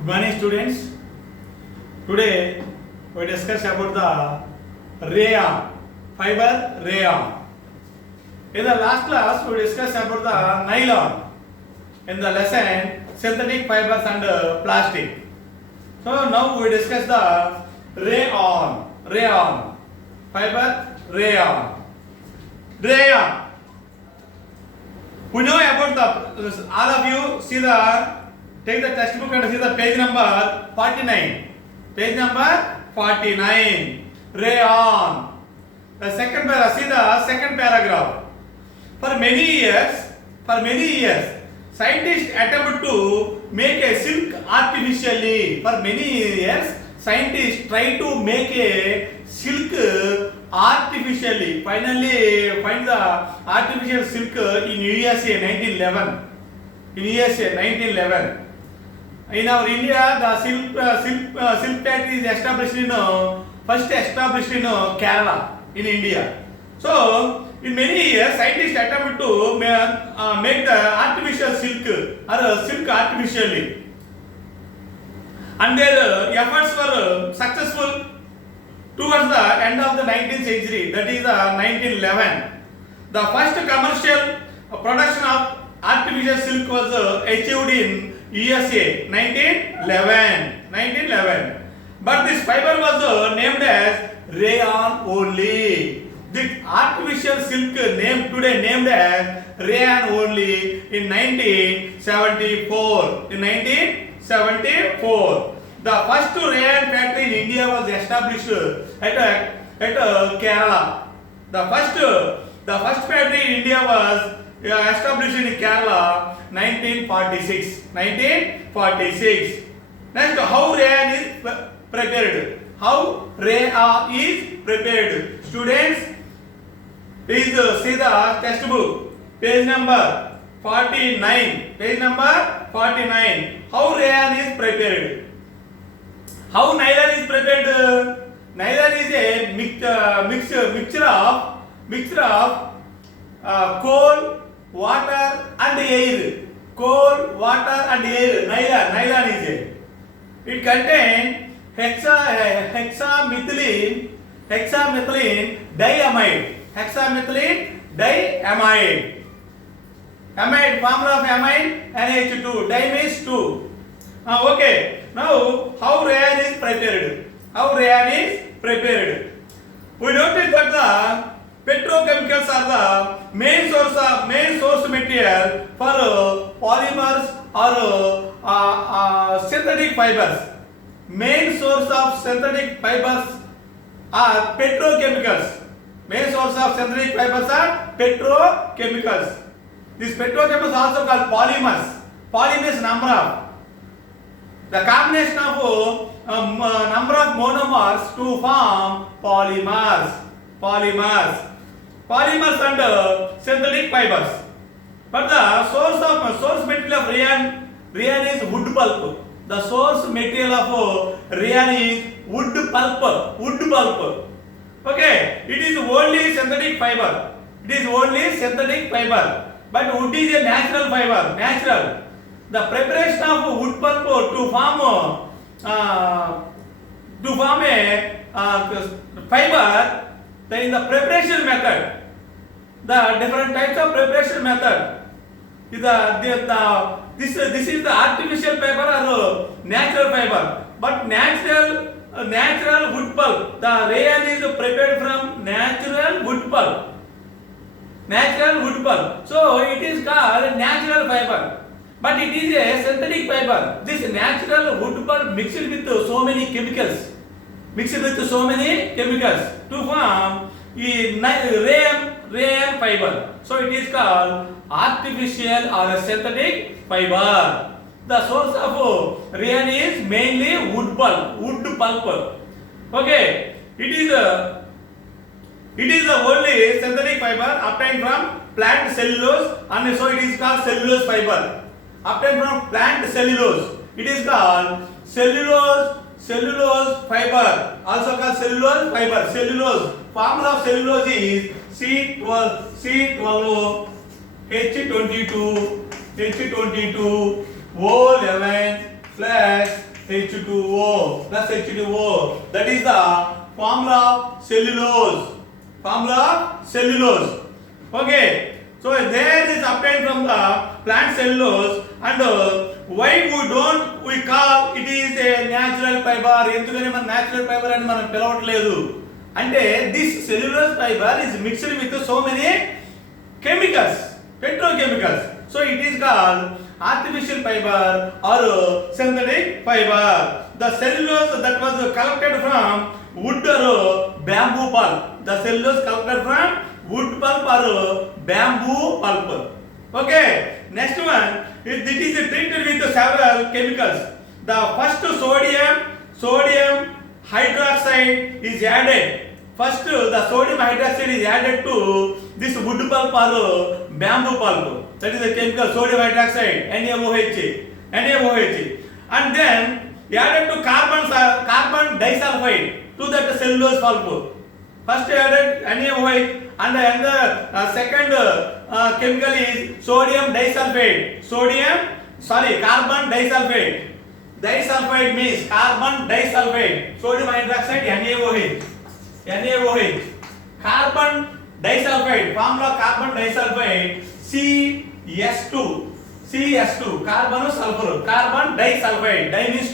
Good morning, students. Today we discuss about the rayon, fiber rayon. In the last class we discussed about the nylon. In the lesson synthetic fibers and plastic. So now we discuss the rayon, fiber rayon. We know about the all of you see the take the textbook and see the page number 49. Page number 49. Rayon. The second paragraph. See the second paragraph. For many years, scientists attempt to make a silk artificially. For many years, scientists try to make a silk artificially. Finally, find the artificial silk in USA 1911. In USA 1911. In our India, the silk factory is established in Kerala in India. So, in many years, scientists attempt to make the artificial silk or silk artificially, and their efforts were successful towards the end of the 19th century. That is 1911. The first commercial production of artificial silk was achieved in USA 1911. But this fiber was named as rayon only. The artificial silk named as rayon only in 1974. In 1974, the first rayon factory in India was established at Kerala. The first factory in India was established in Kerala 1946. Next, how rayon is prepared? How rayon is prepared? Students, please see the textbook, page number 49. Page number 49. How rayon is prepared? How nylon is prepared? Nylon is a mixture of coal, water and air. Coal, water and air. Nylon is it. It contains hexamethylene diamide. Amide, formula of amide, NH2. Di means 2. Okay. Now, how rayon is prepared? We notice that the petrochemicals are the main source material for polymers or synthetic fibers. Main source of synthetic fibers are petrochemicals. Main source of synthetic fibers are petrochemicals. These petrochemicals also called polymers. Poly means number of. The combination of number of monomers to form polymers and synthetic fibers. But the source material of rayon is wood pulp. The source material of rayon is wood pulp. Okay, it is only synthetic fiber. But wood is a natural fiber. The preparation of wood pulp to form a fiber. Then in the preparation method, the different types of preparation method. This is the artificial fiber or natural fiber. But natural wood pulp. The rayon is prepared from natural wood pulp. So it is called natural fiber. But it is a synthetic fiber. This natural wood pulp mixed with so many chemicals to form rayon fiber. So it is called artificial or synthetic fiber. The source of rayon is mainly wood pulp. Okay, it is the only synthetic fiber obtained from plant cellulose, and so it is called cellulose fiber. Obtained from plant cellulose, it is called cellulose fiber, also called cellulose fiber. Formula of cellulose is C12O H22 O11 plus H2O plus H2O. That is the formula of cellulose. Formula of cellulose. Okay. So there is obtained from the plant cellulose, and why we call it is a natural fiber? ఎందుకని మన natural fiber అని మనం పిలవట్లేదు అంటే this cellulose fiber is mixed with so many chemicals, petrochemicals. So it is called artificial fiber or synthetic fiber. The cellulose that was collected from wood or bamboo pulp. The cellulose collected from wood pulp or bamboo pulp. Okay. Next one, it is treated with several chemicals. The first sodium hydroxide is added. First, the sodium hydroxide is added to this wood pulp or bamboo pulp. That is the chemical sodium hydroxide, NaOH. And then added to carbon disulfide to that cellulose pulp. First added NaOH, and the second chemical is carbon disulfide. Disulfide means carbon disulfide. Sodium hydroxide NaOH. Carbon disulfide, formula carbon disulfide CS2. Carbon sulfur. Carbon disulfide. Di means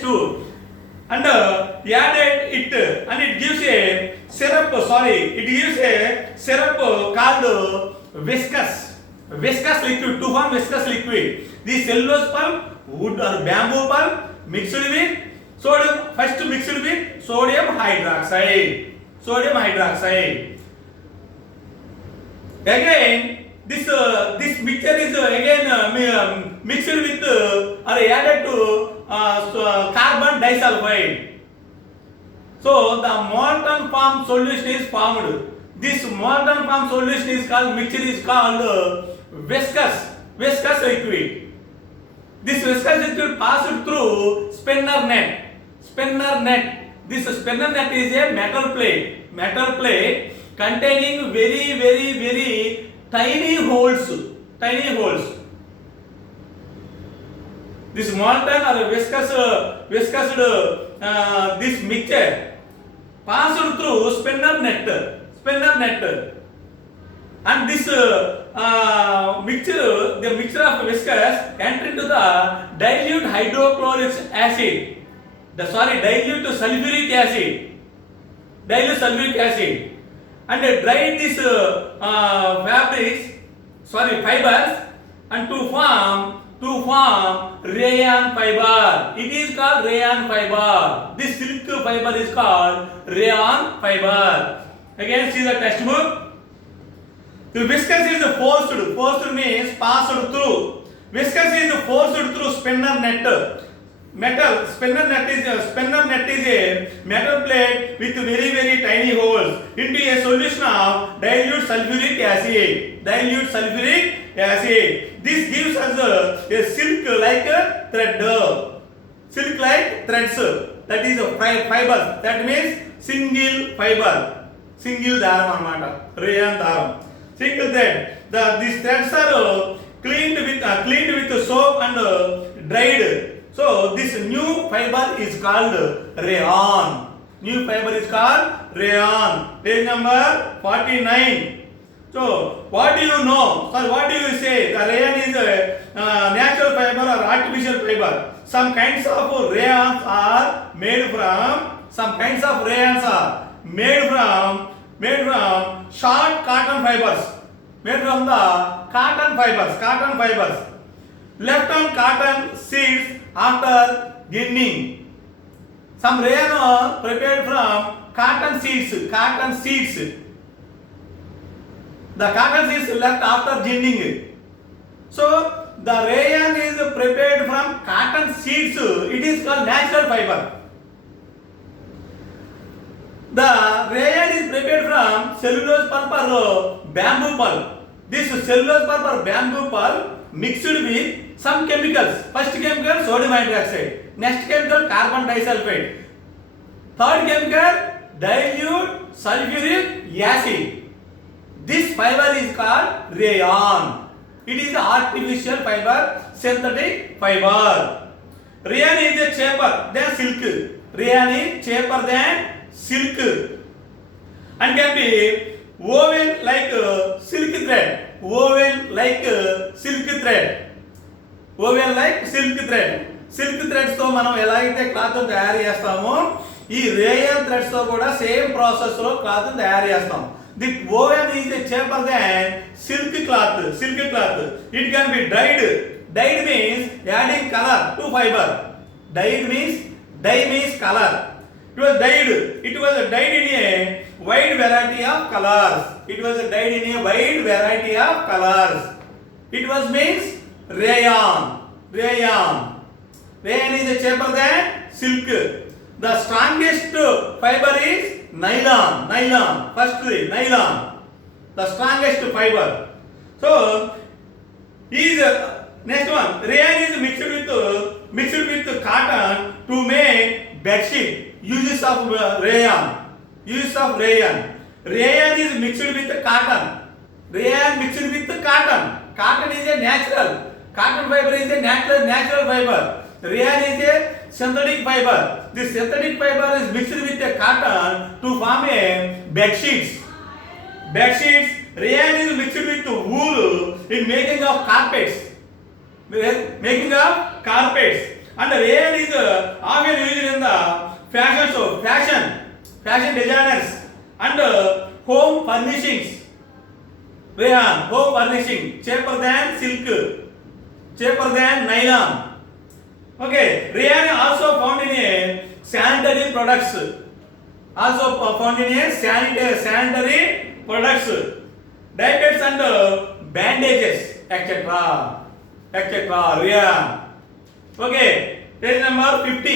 two. And added it, and it gives a syrup. It gives a syrup called viscous liquid. To form viscous liquid, the cellulose pulp, wood or bamboo pulp mixed with sodium hydroxide. Again, this mixture is again mixed with or added to carbon disulfide. So the molten form solution is formed. This molten form solution is called viscous liquid. This viscous liquid passed through spinner net. This spinner net is a metal plate containing very tiny holes. This molten or viscous this mixture passed through spinner net, and this the mixture of viscous enter into the dilute hydrochloric acid. Dilute sulfuric acid, and dried this fibers, and to form rayon fiber. It is called rayon fiber. This silk fiber is called rayon fiber. Again, see the textbook. The viscous is forced means passed through. Viscous is forced through spinner net. Spinner net is a metal plate with very tiny holes into a solution of dilute sulfuric acid. This gives us a silk like threads. That is a fiber. That means single fiber. Single daram anamata. Rayon daram. Single thread. These threads are cleaned with soap and dried. So this new fiber is called rayon. Page number 49. So what do you know? What do you say? The rayon is a natural fiber or artificial fiber. Some kinds of rayons are made from short cotton fibers. Left on cotton seeds after ginning. Some rayon are prepared from cotton seeds. The cotton seeds left after ginning. So the rayon is prepared from cotton seeds. It is called natural fiber. The rayon is prepared from cellulose pulp or bamboo pulp. This cellulose pulp or bamboo pulp mixed with some chemicals. First chemical sodium hydroxide. Next chemical carbon disulfide. Third chemical dilute sulfuric acid. This fiber is called rayon. It is artificial fiber, synthetic fiber. Rayon is a cheaper than silk. Rayon is cheaper than silk and can be woven like silk thread. Woven like silk thread. Woven like silk thread. Silk threads తో మనం ఎలా అయితే cloth తయారు చేస్తామో ఈ rayon threads తో కూడా same process లో క్లాత్ తయారు చేస్తాం. The woven is cheaper than silk cloth. It can be dyed. Dyed means adding color to fiber. Dye means color. It was dyed in a wide variety of colors. It was means rayon. Rayon is cheaper than silk. The strongest fiber is nylon. Nylon. The strongest fiber. So, is next one. Rayon is mixed with cotton to make bedsheet. Uses of rayon. Rayon is mixed with cotton. Cotton is a natural. Cotton fiber is a natural fiber. Rayon is a synthetic fiber. This synthetic fiber is mixed with a cotton to form a bedsheets. Rayon is mixed with wool in making of carpets. And rayon is often used in the fashion designers and home furnishings. Rayon, home furnishing, cheaper than silk, cheaper than nylon. Okay, rayon also found in a sanitary products. Sanitary products, diapers and bandages, etc. Rayon. Okay, page number 50.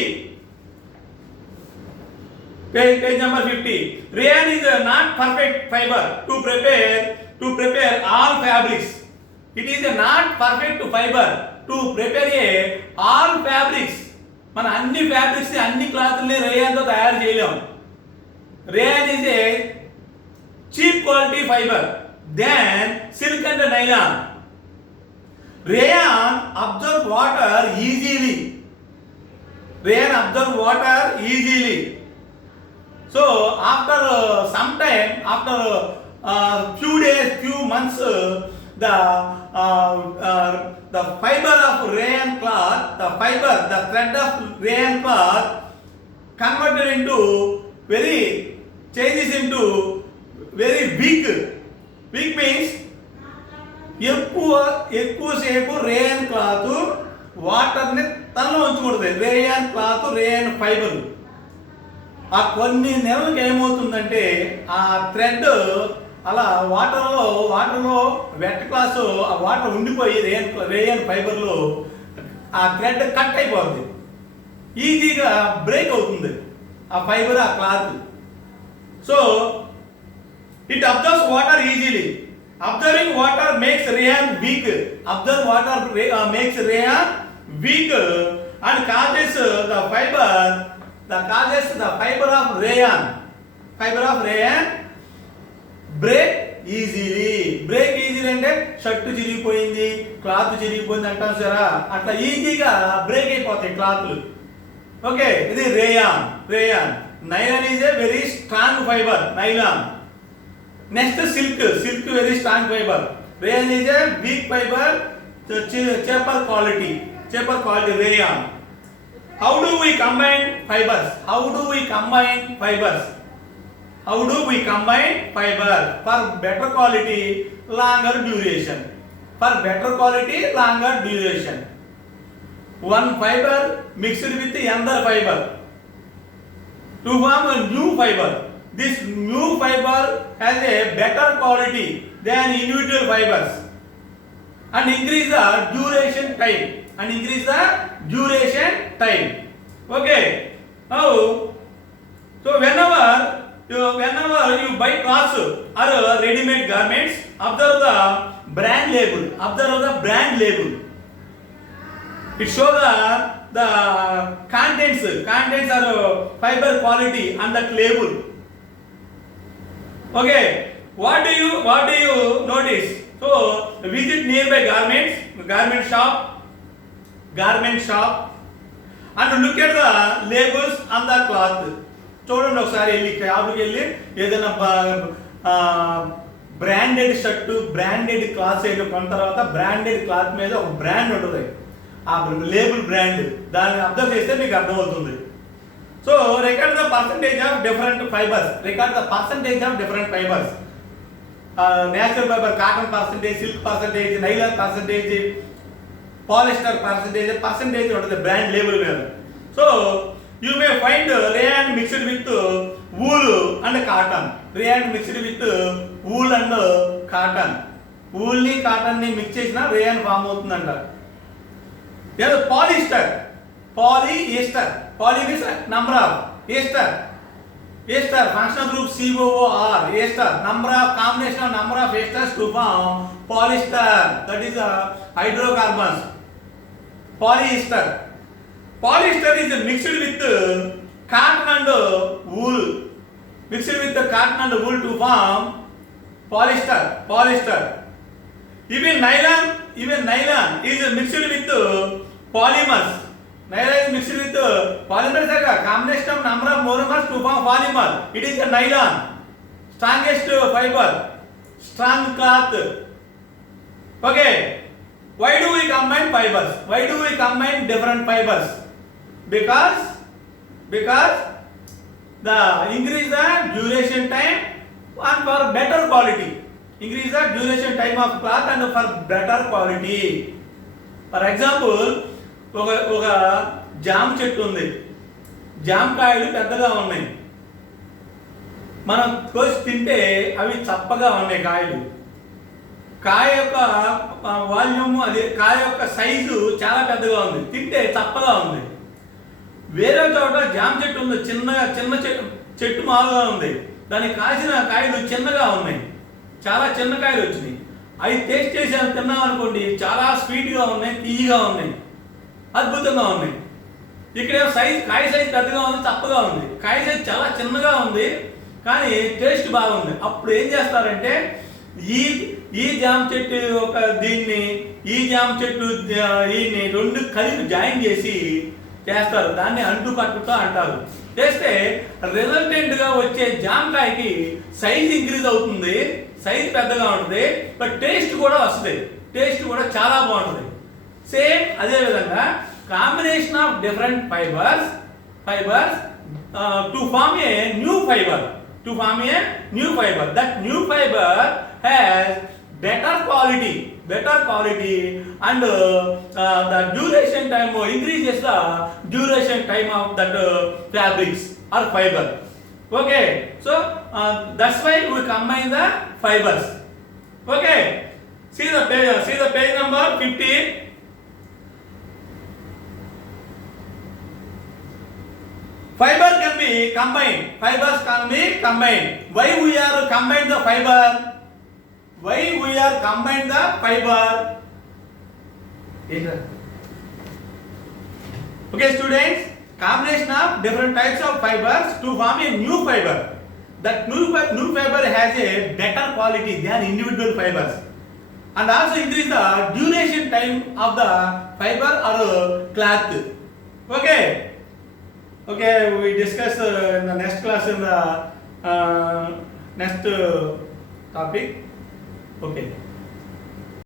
Page number 50. Rayon is not perfect fiber to prepare all fabrics. It is not perfect fiber to prepare all fabrics. మన అన్ని fabrics అన్ని క్లాత్లని rayon తో తయారు చేయలేం. Rayon is a cheap quality fiber than silk and nylon. Rayon absorb water easily. So after some time, after few days, few months, the fiber of rayon cloth, the thread of rayon cloth converted into changes into very weak. Weak means ఎక్కువసేపు rayon cloth water ని తనలో ఉంచుకుంటుంది. Rayon cloth, rayon fibre ఆ కొన్ని నెలలకు ఏమవుతుందంటే ఆ thread అలా వాటర్లో వెట్ క్లాస్ ఆ వాటర్ ఉండిపోయి రేయన్ ఫైబర్లో ఆ థ్రెడ్ కట్ అయిపోతుంది. ఈజీగా బ్రేక్ అవుతుంది ఆ ఫైబర్, ఆ cloth. So it absorbs water easily. Observing water makes rayon weak. Makes rayon weak and causes the fiber of rayon break easily. అంటే షర్టు చిరిగిపోయింది, క్లాత్ చిరిగిపోయింది అంటాం సరా, అట్లా ఈజీగా బ్రేక్ అయిపోతాయి క్లాత్లు. ఓకే, ఇది rayon. Nylon is a very strong fibre, nylon. Next silk very strong fiber. Rayon is a weak fiber, cheaper quality rayon. How do we combine fibers? For better quality, longer duration. One fiber mixed with the other fiber to form a new fiber. This new fiber has a better quality than individual fibers and increase the duration time. Okay. Now, so whenever you buy clothes or ready-made garments, observe the brand label. It shows the contents are fiber quality on that label. Okay, what do you notice? So visit nearby garment shop and look at the labels on the cloth. చూడండి ఒకసారి వెళ్ళి షాప్కి వెళ్ళి ఏదైనా branded shirt branded cloth ఏదో కొన్న తర్వాత branded cloth మీద ఒక బ్రాండ్ ఉంటుంది, ఆ లేబుల్ బ్రాండ్, దాన్ని అబ్జర్వ్ చేస్తే మీకు అర్థమవుతుంది. So record the percentage of different fibres, record the percentage of different fibres, natural fibre cotton percentage, silk percentage, nylon percentage, polyester percentage, percentage ఉంటుంది బ్రాండ్ లేబుల్ మీద. So you may find rayon mixed with wool and cotton, rayon mixed with wool and cotton, వూల్ని కాటన్ని mix చేసిన rayon form అవుతుందంట. ఏదో polyester, polyester, poly means number of, ester, ester functional group COOR, ester number of combination of number of esters to form polyester, that is hydrocarbons, polyester. Polyester is mixed with cotton and wool, mixed with the cotton and wool to form polyester, polyester. Even nylon is mixed with polymers, nylon is mixed with polymers, like a combination of number of monomers to form polymer. It is the nylon, strongest fiber, strong cloth. Okay, why do we combine fibers? Why do we combine different fibers? Because the increase the duration time and for better quality, increase the duration time of cloth and for better quality. For example, ఒక జామ చెట్టు ఉంది, జామకాయలు పెద్దగా ఉన్నాయి, మనం కోసి తింటే అవి చప్పగా ఉన్నాయి కాయలు, కాయ యొక్క వాల్యూమ్ అది కాయ యొక్క సైజు చాలా పెద్దగా ఉంది, తింటే చప్పగా ఉంది. వేరే చోట జామ చెట్టు ఉంది, చిన్న చెట్టు మామూలుగా ఉంది, దానికి కాసిన కాయలు చిన్నగా ఉన్నాయి, చాలా చిన్న కాయలు వచ్చినాయి. అవి టేస్ట్ చేసి తిన్నాం అనుకోండి, చాలా స్వీట్గా ఉన్నాయి, తీయగా ఉన్నాయి, అద్భుతంగా ఉన్నాయి. ఇక్కడేమో కాయ సైజ్ పెద్దగా ఉంది, చప్పగా ఉంది, కాయ సైజ్ చాలా చిన్నగా ఉంది, కానీ టేస్ట్ బాగుంది. అప్పుడు ఏం చేస్తారంటే ఈ జామ చెట్టు ఈ జామ చెట్టు ఈయన్ని రెండు కలిపి జాయిన్ చేసి చేస్తారు, దాన్ని అంటుకట్టుతో అంటారు. చేస్తే రిజల్టెంట్ గా వచ్చే జామకాయకి సైజ్ ఇంక్రీజ్ అవుతుంది, సైజ్ పెద్దగా ఉంటుంది, బట్ టేస్ట్ కూడా వస్తుంది, టేస్ట్ కూడా చాలా బాగుంటుంది. సేమ్ అదే విధంగా combination of different fibres to form a new fibre, that new fiber has better quality and the duration time increases the duration time of that fabrics or fiber. Okay, so that's why we combine the fibers. Okay, see the page number 15. Fiber can be combined. Fibers can be combined. Why we are combine the fiber? Okay, students, combination of different types of fibers to form a new fiber. That new fiber has a better quality than individual fibers, and also increase the duration time of the fiber or cloth. Okay, we discuss in the next class in the next topic. Okay.